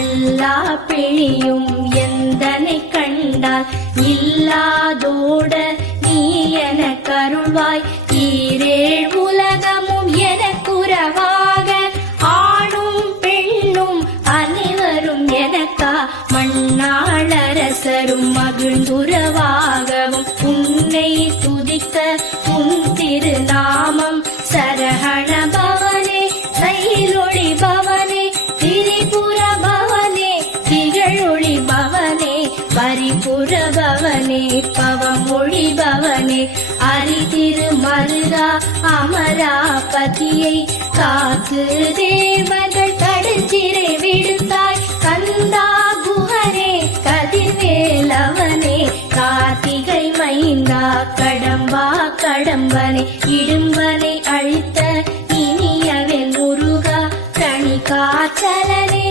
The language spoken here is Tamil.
எல்லா பிணியும் எந்தனை கண்டால் இல்லாதோட நீ என கருள்வாய். ஈரேழ் உலகமும் எனக்குறவாக ஆணும் பெண்ணும் அனைவரும் எனக்கா மண்ணாளரசரும் மகிழ்ந்துறவாகவும் உன்னை துதிக்க உன் திருநாமம் சரஹண பவனே தைலொளி பவனே திரிபுர பவனே திகழொளி பவனே பரிபுர பவனே பவமொழி பவனே அரிதிரு மருகா அமராபதியை காத்து தேவர்கள் கடுஞ்சிறை விடுத்தாய். கந்தா குஹனே கதிர்வேலவனே கார்த்திகை மைந்தா கடம்பா கடம்பனே இடும்பனை அழித்த இனியவன் முருகா கணிகாச்சலனே